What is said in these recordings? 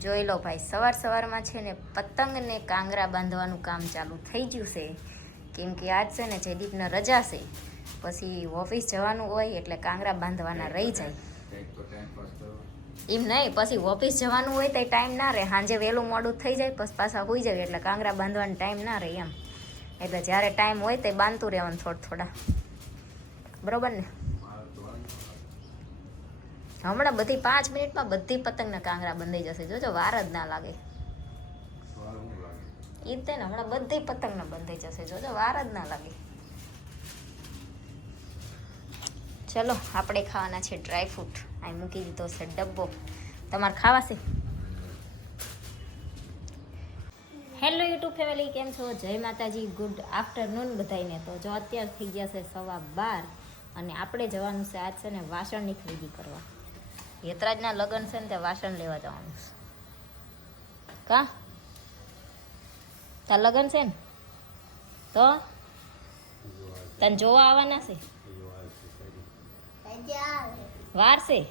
જોઈ લો ભાઈ, સવાર સવારમાં છે ને પતંગને કાંગરા બાંધવાનું કામ ચાલુ થઈ ગયું છે. કેમ કે આજ છે ને જયદીપને રજા છે. પછી ઓફિસ જવાનું હોય એટલે કાંગરા બાંધવાના રહી જાય. એમ નહીં, પછી ઓફિસ જવાનું હોય તો ટાઈમ ના રહે. સાંજે વહેલું મોડું થઈ જાય, પછી પાછા હોઈ જાય એટલે કાંગરા બાંધવાનો ટાઈમ ના રહે એમ. એટલે જ્યારે ટાઈમ હોય તે બાંધતું રહેવાનું થોડા થોડા. બરોબર ને? હમણાં બધી પાંચ મિનિટમાં બધી પતંગના કાંગરા બંધાઈ જશે. જોજો વાર જ ના લાગે. ઈ તે ને હમણાં બધી પતંગના બંધાઈ જશે. જોજો વાર જ ના લાગે. ચલો આપણે ખાવાના છે ડ્રાય ફ્રૂટ અહીં મૂકી દીધો છે ડબ્બો. તમારે ખાવા છે? હેલો યુટ્યુબ ફેમિલી કેમ છો? જય માતાજી ગુડ આફ્ટરનૂન બધાઈને તો જો અત્યારે થઈ ગયા છે સવા બાર અને આપણે જવાનું છે આજ છે ને વાસણની ખરીદી કરવા. યતરાજના લગ્ન છે ને તે વાસણ લેવા જવાનું છે. કા? તાર લગ્ન છે ને? તો? તને જોવા આવવાના છે? વાર છે?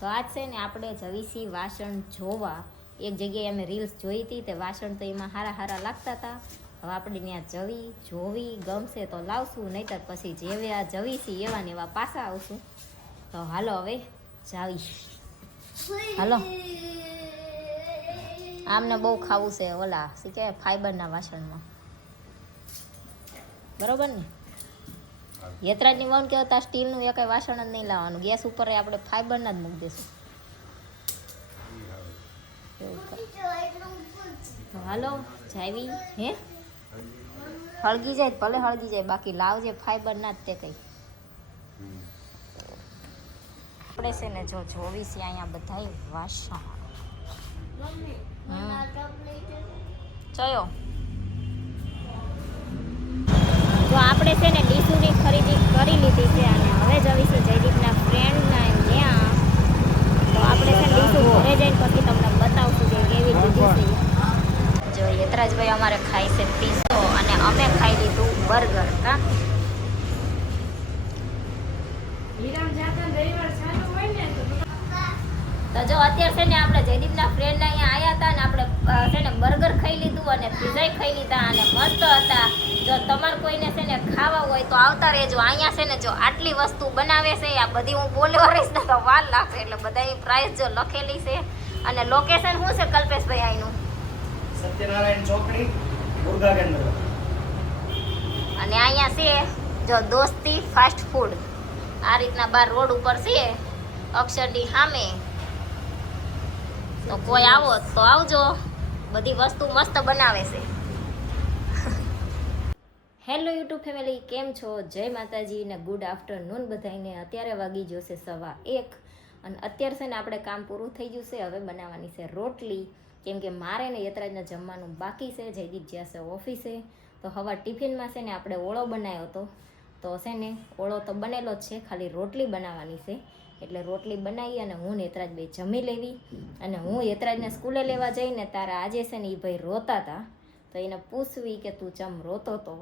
તો આજ છે ને આપણે જવીસી વાસણ જોવા. એક જગ્યાએ અમે રીલ્સ જોઈ હતી તે વાસણ તો એમાં હારા હારા લાગતા હતા. હવે આપણે ત્યાં જવી જોવી ગમશે તો લાવશું નહીતર પછી જેવે આ જવીસી એવા ને એવા પાછા આવશું. તો હાલો હવે જાવી હાલો. આમને બહુ ખાવું છે ઓલા શું કહેવાય ફાઈબરના વાસણમાં. બરોબર ને? યત્રાજની વન કહેતા સ્ટીલનું એક વાસણ જ નહીં લાવવાનું. ગેસ ઉપર આપણે ફાઈબરના જ મૂકી દઈશું હાલો જાવી હે? હળગી જાય ભલે હળગી જાય બાકી લાવજે ફાઈબર ના જ તે કઈ. આપણે છે ને જો જોવી છે અહીંયા બધાય વાસણ. ચયો તો આપણે છે ને ડીસુની ખરીદી કરી લીધી છે અને હવે જવીશું જયદીપના ફ્રેન્ડના ત્યાં તો આપણે છે ડીસુ ઘરે જઈને પછી તમને બતાવશું કે કેવી લીધી છે. જો યતરાજભાઈ અમારે ખાય છે પીઝો અમે ખાઈ લીધું બર્ગર. હા. તો જો અત્યારે છે ને આપણે જયદીપના ફ્રેન્ડ અહીંયા આવ્યા હતા ને આપણે છે ને બર્ગર ખાઈ લીધું અને પીઝા ખાઈ લીધા અને મસ્ત હતા. જો તમારે કોઈને છે ને ખાવા હોય તો આવતા રહેજો. અહીંયા છે ને જો આટલી વસ્તુ બનાવે છે આ બધી હું બોલવા રહીશ ને તો વાર લાગશે એટલે બધાની પ્રાઇસ જો લખેલી છે. અને લોકેશન શું છે કલ્પેશભાઈ અહીંનું સત્યનારાયણ ચોકડી અને અહીંયા છે જો દોસ્તી ફાસ્ટ ફૂડ આ રીતના બાર રોડ ઉપર છે, અક્ષરડી સામે. તો કોઈ આવો તો આવજો. બધી વસ્તુ મસ્ત બનાવે છે. હેલો યુટ્યુબ ફેમિલી, કેમ છો? જય માતાજી ને ગુડ આફ્ટરનૂન બધાને અત્યારે વાગી જશે સવા એક અને અત્યારે છે ને આપણે કામ પૂરું થઈ ગયું છે. હવે બનાવવાની છે રોટલી. કેમ કે મારે ને યતરાજને જમવાનું બાકી છે. જયદીપ જ્યાં છે ઓફિસે. તો હવા ટિફિનમાં છે ને આપણે ઓળો બનાવ્યો હતો. તો છે ને ઓળો તો બનેલો જ છે ખાલી રોટલી બનાવવાની છે. એટલે રોટલી બનાવી અને હું નેતરાજ બે જમી લેવી. અને હું યતરાજને સ્કૂલે લેવા જઈને તારા આજે છે ને એ ભાઈ રોતા હતા તો એને પૂછવી કે તું ચમ રોતો તો?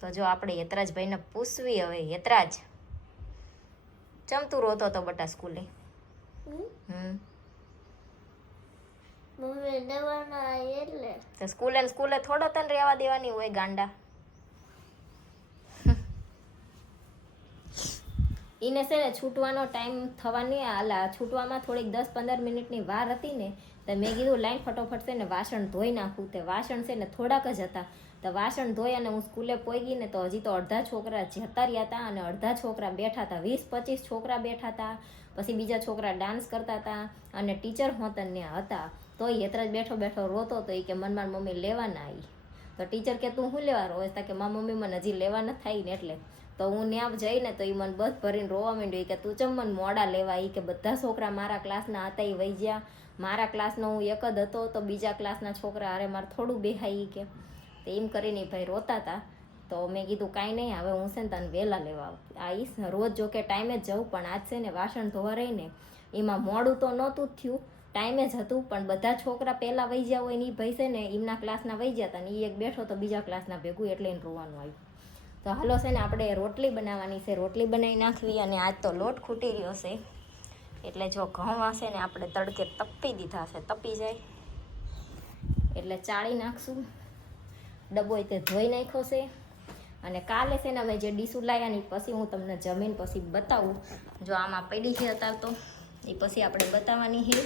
તો જો આપણે યતરાજભાઈને પૂછવી હવે યતરાજ ચમ તું રોતો તો બટા સ્કૂલે? હમ? દવાના એટલે. તો સ્કૂલે ને સ્કૂલે થોડો તને રહેવા દેવાની હોય ગાંડા. એને છે ને છૂટવાનો ટાઈમ થવાની આલા છૂટવામાં થોડીક દસ પંદર મિનિટની વાર હતી ને તો મેં કીધું લાઈન ફટોફટ છે ને વાસણ ધોઈ નાખું. તે વાસણ છે ને થોડાક જ હતા. તો વાસણ ધોઈ અને હું સ્કૂલે પોઈ ને તો હજી તો અડધા છોકરા જતા રહ્યા હતા અને અડધા છોકરા બેઠા હતા. વીસ પચીસ છોકરા બેઠા હતા. પછી બીજા છોકરા ડાન્સ કરતા હતા અને ટીચર હોતન ત્યાં હતા, તો યતરાજ બેઠો બેઠો રોતો તો એ કે મનમાં મમ્મી લેવા ના આવી તો ટીચર કે, તું શું લેવા રોવે કે મારા મમ્મી મને હજી લેવા ન થાય ને એટલે. તો હું ત્યાં જઈને તો એ મને બસ ભરીને રોવા માંડ્યું. કે, તું ચમ મને મોડા લેવા ઈ કે, બધા છોકરા મારા ક્લાસના હતા એ વહી ગયા. મારા ક્લાસનો હું એક જ હતો, તો બીજા ક્લાસના છોકરા અરે મારે થોડું બેહાય કે. તો એમ કરીને ભાઈ રોતા હતા તો મેં કીધું, કાંઈ નહીં, હવે હું છે ને તને વહેલા લેવા આવીશ. રોજ જો કે ટાઈમે જ જવું પણ આજ છે ને વાસણ ધોવા રહીને એમાં મોડું તો નહોતું જ થયું. ટાઈમે જ હતું, પણ બધા છોકરા પહેલાં વહી ગયા હોય ને એ ભાઈ છે ને એમના ક્લાસના વહી ગયા હતા ને એ એક બેઠો તો બીજા ક્લાસના ભેગું એટલે એને રોવાનું આવ્યું. તો હાલો છે ને આપણે રોટલી બનાવવાની છે. રોટલી બનાવી નાખવી અને આજ તો લોટ ખૂટી રહ્યો છે. એટલે જો ઘઉં હશે ને આપણે તડકે તપી દીધા છે. તપી જાય. એટલે ચાળી નાખશું. ડબ્બો તે ધોઈ નાખ્યો છે. અને કાલે છે ને અમે જે ડીશું લાવ્યા ને પછી હું તમને જમીન પછી બતાવું. જો આમાં પડી છે અત્યારે તો એ પછી આપણે બતાવવાની છે.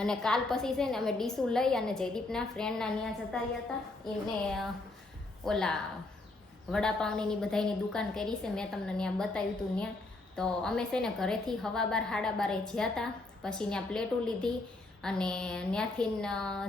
અને કાલ પછી છે ને અમે ડીશું લઈ અને જયદીપના ફ્રેન્ડના ત્યાં જતા રહ્યા હતા. એમને ઓલા વડાપાવની બધાની દુકાન કરી છે. મેં તમને ત્યાં બતાવ્યું હતું ત્યાં તો અમે છે ને ઘરેથી હવા બાર, હાડા બારે જ્યાં હતા. પછી ત્યાં પ્લેટો લીધી અને ત્યાંથી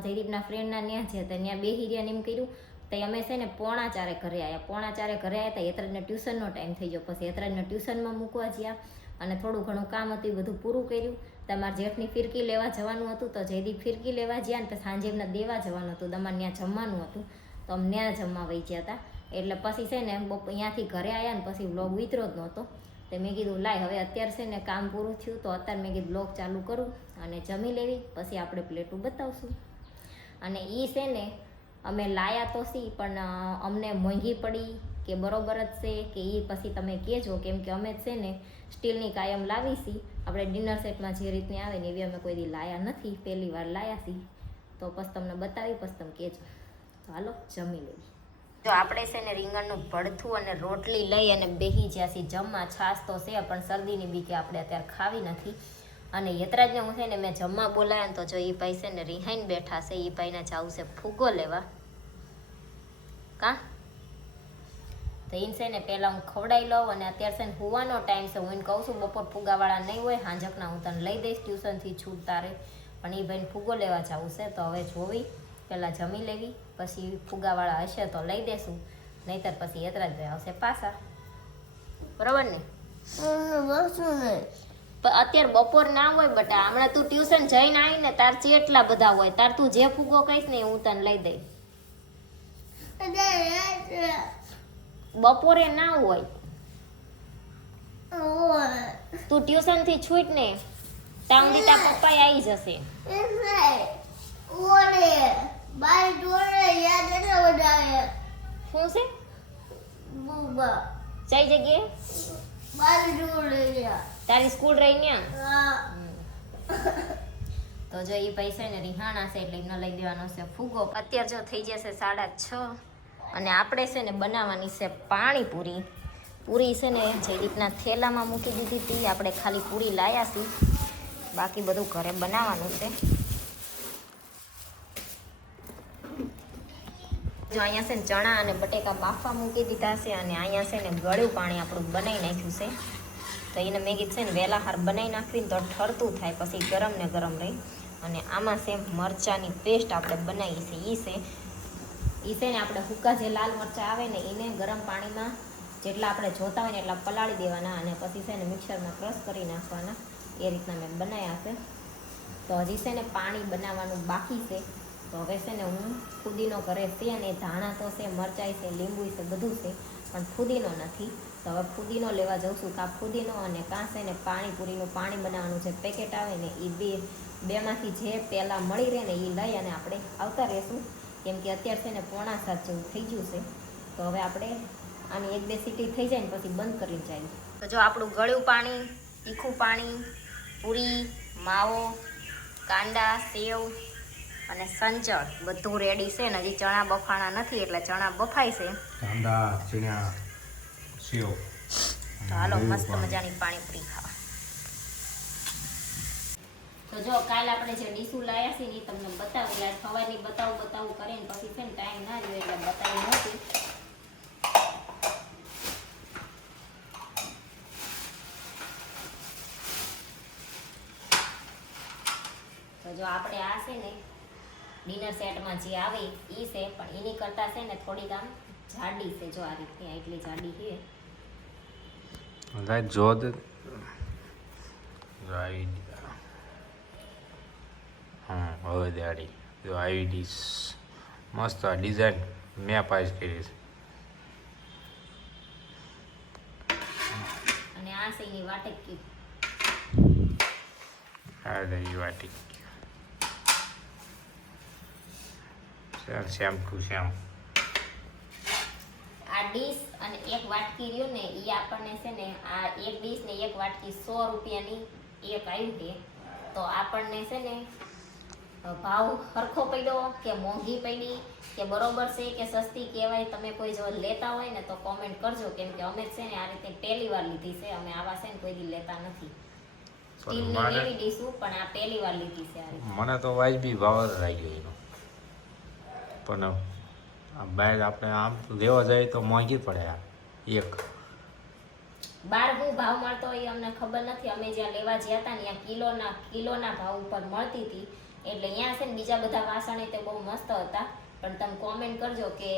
જયદીપના ફ્રેન્ડના ત્યાં છે હતા. ત્યાં બે હિરિયાને એમ કર્યું. તો અમે છે ને પોણા ચારે ઘરે આવ્યા પોણા ચારે ઘરે આવ્યા હતા યતરાજને ટ્યુશનનો ટાઈમ થઈ ગયો. પછી યતરાજને ટ્યુશનમાં મૂકવા ગયા અને થોડું ઘણું કામ હતું એ બધું પૂરું કર્યું. તમારે જેઠની ફિરકી લેવા જવાનું હતું તો જયદીપ ફિરકી લેવા ગયા ને સાંજે એમને દેવા જવાનું હતું. તમારે ત્યાં જમવાનું હતું. તો અમને ત્યાં જમવા વહી ગયા હતા એટલે પછી છે ને અહીંયાથી ઘરે આવ્યા ને પછી વ્લોગ વિતરો જ નહોતો. તો મેં કીધું, લાય, હવે અત્યારે છે ને કામ પૂરું થયું તો અત્યારે મેં કીધું બ્લોગ ચાલુ કરું અને જમી લેવી. પછી આપણે પ્લેટું બતાવશું. અને એ છે ને અમે લાયા તો સી, પણ અમને મોંઘી પડી કે બરોબર જ છે કે એ પછી તમે કહેજો, કેમ કે અમે છે ને સ્ટીલની કાયમ લાવી છી આપણે ડિનર સેટમાં જે રીતની આવે ને એવી અમે કોઈ દી લાયા નથી. પહેલી વાર લાયા છી તો પછી તમને બતાવી, પછી તમે કહેજો. તો હાલો, જમી લઈએ. જો આપણે છે ને રીંગણનું ભડથું અને રોટલી લઈ અને બેહી જ્યાંથી જમવા છાશ તો છે, પણ શરદીની બીકે આપણે અત્યારે ખાવી નથી. અને યતરાજને હું છે ને મેં જમવા બોલાયા તો જો એ ભાઈ છે ને રિહાઈને બેઠા છે એ ભાઈને જવું છે ફૂગો લેવા. કા? તો એને છે ને પહેલાં હું ખવડાવી લઉં અને અત્યારે છે ને હોવાનો ટાઈમ છે, હું એને કહું છું બપોર ફુગાવાળા નહીં હોય, હાંજકના હું તને લઈ દઈશ, ટ્યુશનથી છૂટ તારે. પણ એ ભાઈને ફુગો લેવા જવું છે, તો હવે જોવી પહેલાં જમી લેવી, પછી ફુગાવાળા હશે તો લઈ દેશું. નહીતર પછી યતરાજભાઈ આવશે પાછા. બરાબર ને. અત્યારે બપોર ના હોય બટા હમણાં તું ટ્યુશન જઈને આવીને તાર એટલા બધા હોય તાર તું જે ફૂગો કહીશ ને હું તને લઈ દઈ બપોરે ના હોય. તું ટ્યુશનથી છૂટ ને ત્યાં સુધી તાર પપ્પા આવી જશે. શું છે? જઈ જગ્યાએ? બાર જોડે તારી સ્કૂલ રહી ત્યાં તો જો એ પૈસા ને રિહાણા છે એટલે એમને લઈ દેવાનો છે. ફૂગો અત્યારે જો થઈ જશે સાડા છ. અને આપણે છે ને બનાવવાની છે પાણીપુરી. પૂરી છે ને જે રીતના થેલામાં મૂકી દીધી હતી આપણે ખાલી પૂરી લાયા છીએ બાકી બધું ઘરે બનાવવાનું છે. જો અહીંયા છે ને ચણા અને બટેકા બાફવા મૂકી દીધા છે અને અહીંયા છે ને ગળ્યું પાણી આપણું બનાવી નાખ્યું છે. તો એને મેગી છે ને વહેલા હાર બનાવી નાખવી તો ઠરતું થાય, પછી ગરમ ને ગરમ રહી. અને આમાં છે મરચાંની પેસ્ટ આપણે બનાવી છે એ છે. એ છે ને આપણે હુક્કા જે લાલ મરચાં આવે ને, એને ગરમ પાણીમાં જેટલા આપણે જોતા હોય ને એટલા પલાળી દેવાના અને પછી છે ને મિક્સરમાં ક્રશ કરી નાખવાના. એ રીતના મેં બનાવ્યા છે. તો હજી છે ને પાણી બનાવવાનું બાકી છે. તો હવે છે ને હું ફુદીનો ઘરે છે અને ધાણા તો છે મરચાઈ છે લીંબુ છે, બધું છે, પણ ફુદીનો નથી. તો હવે ફુદીનો લેવા જઉં છું કાં ફુદીનો અને કાંસે ને પાણીપુરીનું પાણી બનાવવાનું જે પેકેટ આવે ને એ બે, બેમાંથી જે પહેલાં મળી રહે ને એ લઈ અને આપણે આવતા રહેશું. કેમ કે અત્યારે છે ને પોણા સાત જેવું થઈ ગયું છે. તો હવે આપણે આની એક બે સીટી થઈ જાય ને પછી બંધ કરીને જાય. તો જો આપણું ગળ્યું પાણી, તીખું પાણી, પૂરી, માવો, કાંદા, સેવ અને સંચળ બધું રેડી છે ને. હજી ચણા બફાણા નથી, એટલે ચણા બફાય છે. સેવ હાલો તો જો, કાલ આપણે જે ડીશું લાયા છે એ તમને બતાવું. યાર સવારની બતાવું બતાવું કરીને પછી છે ને ટાઈમ ના રહ્યો એટલે બતાવી નહોતી તો જો આપણે આ છે ને ડિનર સેટમાં જે આવે એ છે, પણ એની કરતાં છે ને થોડીક આમ જાડી છે જો આ રીતની એટલી જાડી છે. રાઈટ જો રાઈટ હા હવે દાડી જો આવી ડીશ મસ્ત આ ડિઝાઇન મેં પાસ કરી છે. અને આ છે એની વાટકી. આ રહી ટુ શ્યામ આ ડીશ અને એક વાટકી રહ્યું ને એ આપણને છે ને આ એક ડીશ ને એક વાટકી સો રૂપિયાની એક આવ્યું હતી. તો આપણને છે ને ભાવ સરખો પડ્યો કે મોંઘી પડી કે બરોબર છે કે સસ્તી કહેવાય તમે કોઈ જો લેતા હોય ને તો કોમેન્ટ કરજો. કેમ કે અમે છે ને આ રીતે પહેલી વાર લીધી છે અમે આવા છે ને કોઈ દી લેતા નથી. સ્ટીલની એવી લેવી પણ આ પહેલી વાર લીધી છે મને તો વાજબી ભાવ જ લાગ્યો એનો. પણ બહાર આપણે આમ લેવા જઈએ તો મોંઘી પડે આ. એક. બાર ભાવ મળતો હોય અમને ખબર નથી. અમે જ્યાં લેવા જ્યાં હતા ત્યાં કિલોના કિલોના ભાવ ઉપર મળતી હતી. એટલે અહીંયા છે ને બીજા બધા વાસણ તે બહુ મસ્ત હતા. પણ તમે કોમેન્ટ કરજો કે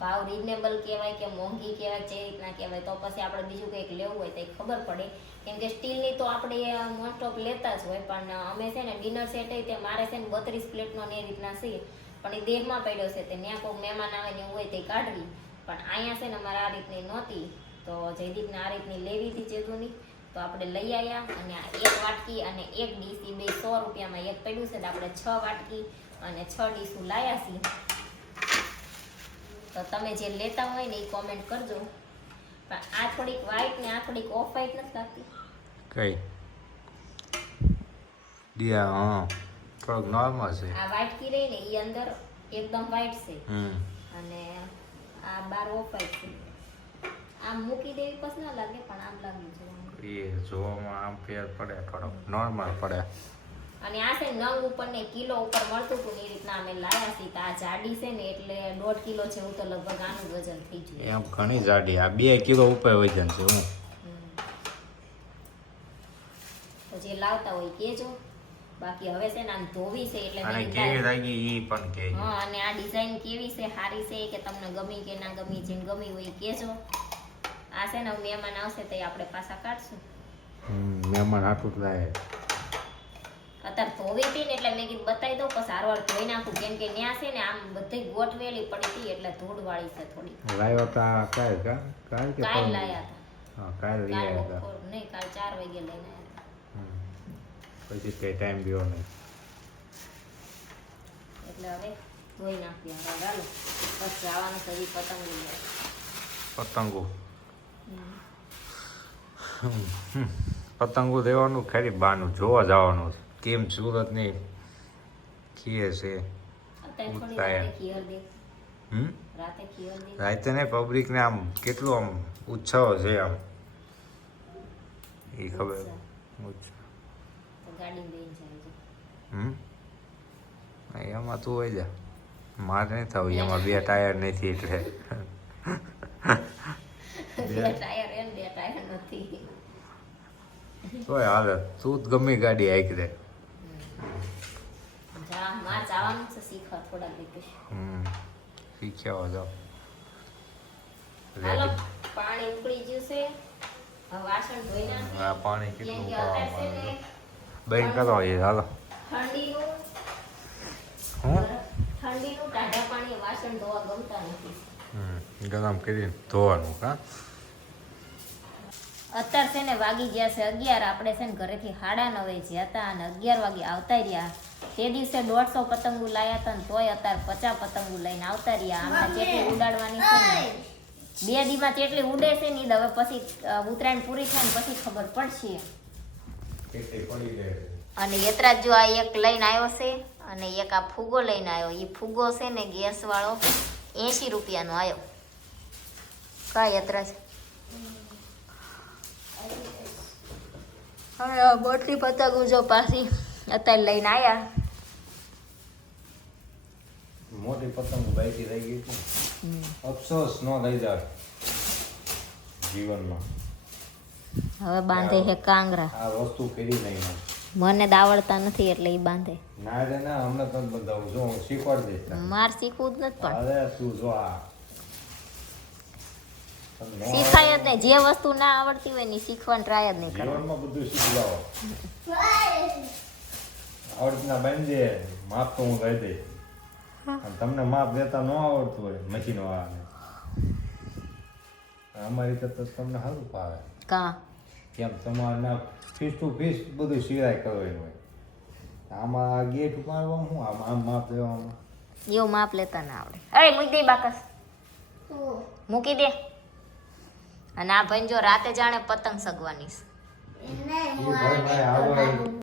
ભાવ રિઝનેબલ કહેવાય કે મોંઘી કહેવાય, જે રીતના કહેવાય. તો પછી આપણે બીજું કંઈક લેવું હોય તો ખબર પડે. કેમ કે સ્ટીલની તો આપણે મોસ્ટ ઓફ લેતા જ હોય, પણ અમે છે ને ડિનર સેટ તે મારે છે ને બત્રીસ પ્લેટનો ને એ રીતના છે. પણ એ દેહમાં પડ્યો છે, તે ત્યાં કોઈ મહેમાન આવે ને હોય તે કાઢવી. પણ અહીંયા છે ને અમારે આ રીતની નહોતી. તો જયદીપને આ રીતની લેવી હતી ચેતુની તો આપણે લઈ આવ્યા અને આ એક વાટકી અને એક એ બે સો રૂપિયામાં એક પડ્યું છે તો આપણે છ વાટકી અને છ ડીશું લાયા છીએ તો તમે જે લેતા હોય ને એ કોમેન્ટ કરજો. પણ આ થોડીક વ્હાઈટ ને આ થોડીક ઓફ વ્હાઈટ નથી લાગતી. કઈ? દિયા, હા. થોડોક નોર્મલ છે. આ વ્હાઈટ કી રહી ને એ અંદર એકદમ વ્હાઈટ છે. અને આ બાર વ્હાઈટ છે. આમ મૂકી દેવી પછી ના લાગે પણ આમ લાગી જોવાનું. એ જોવામાં આમ ફેર પડે થોડોક નોર્મલ પડે. અને આ છે નંગ ઉપર ને કિલો ઉપર મળતું હતું એ રીતના અમે લાયા છીએ. આ જાડી છે ને એટલે દોઢ કિલો છે હું તો લગભગ આનું વજન થઈ ગયું. એમ ઘણી જાડી આ બે કિલો ઉપર વજન છે હું. જે લાવતા હોય કેજો. બાકી હવે છે ને આમ ધોવી છે એટલે અને કેવી લાગી ઈ પણ કે. હા અને આ ડિઝાઇન કેવી છે? સારી છે કે તમને ગમી કે ના ગમી જેમ ગમી હોય કેજો આ છે ને મહેમાન આવશે તો આપણે પાછા કાઢશું. મહેમાન હાટું લાય અત્યારે ધોવી હતી ને એટલે મેં કીધું બતાવી દઉં પછી હારવાર ધોઈ નાખું. કેમ કે ત્યાં છે ને આમ બધી ગોઠવેલી પડી હતી એટલે ધૂળ વાળી છે થોડી લાવ્યો તા કાલ કાલ કે કાલ લાયા હતા. હા કાલ લઈ આવ્યા હતા. નહીં કાલ ચાર વાગે લઈને આવ્યા હતા. પછી તે ટાઈમ ગયો નહીં. એટલે હવે ધોઈ નાખીએ. હવે ચાલો. બસ જવાનું છે પતંગ પતંગો? પતંગો દેવાનું ખરી બાનું જોવા જવાનું છે. કેમ સુરતની ખીએ છે? રાતે ને પબ્લિક ને આમ કેટલું આમ ઉત્સાહ છે આમ. એ ખબર. ગાડી લઈને જાય છે. હમ? એમાં તું હોય જા. મારે નહીં થવું એમાં બે ટાયર નથી એટલે બે ટાયર એમ બે ટાયર નથી. તોય હાલે તું જ ગમે ગાડી આઈક દે. શીખ્યા જાઓ પાણી ઉકળી ગયું છે. વાસણ ધોઈ પાણી કેટલું બેન કરો એ હાલો ઠંડીનું હું ઠંડીનું ટાઢા પાણી વાસણ ધોવા ગમતા નથી હમ ગરમ કરીને ધોવાનું કા અત્યારે છે ને વાગી ગયા છે અગિયાર. આપણે છે ને ઘરેથી સાડા નવે જ્યાં હતા અને અગિયાર વાગે આવતા રહ્યા. તે દિવસે દોઢસો પતંગો લાયા હતા ને તોય અત્યારે પચાસ પતંગો લઈને આવતા રહ્યા. આમાં જેટલી ઉડાડવાની છે ને બે દીમાં જેટલી ઉડે છે ને હવે પછી ઉત્તરાયણ પૂરી થાય ને પછી ખબર પડશે. કેટલી અને યતરાજ જો આ એક લઈને આવ્યો છે અને એક આ ફૂગો લઈને આવ્યો. એ ફૂગો છે ને ગેસ વાળો એસી રૂપિયાનો આવ્યો કા યતરાજ? હવે આ પતંગ પતંગો જો પાછી અત્યારે લઈને આવ્યા મોટી પતંગ બાઈકી રહી ગઈ છે. અફસોસ ન થઈ જાય જીવનમાં. હવે બાંધે છે કાંગરા. આ વસ્તુ કરી નહીં મને દાવડતા નથી એટલે ઈ બાંધે. ના રે ના અમને તો બતાવું જો હું શીખવાડ દઈશ માર શીખવું જ નથી પણ. અરે તું જો આ. શીખાય જ નહીં. જે વસ્તુ ના આવડતી હોય ને શીખવાનું ટ્રાય જ નહીં કરવાની. જીવનમાં બધું શીખવાડો. આવડતીના બાંધી બાંધે માપ તો હું દઈ દઈશ. તમને માપ દેતા ન આવડતું હોય મશીન વાળાને અમારી રીતે તો તમને સારું ફાવે કા? કેમ તમારે ફીસ ટુ ફીસ બધું સિવાય કરવાનું હોય. આમાં આ ગેટ મારવામાં શું? આમ આમ માપ લેવામાં? એવું માપ લેતા ના આવડે. અરે મૂકી દે બાકસ. મૂકી દે. અને આ ભાઈ જો રાતે જાણે પતંગ સગવાની છે.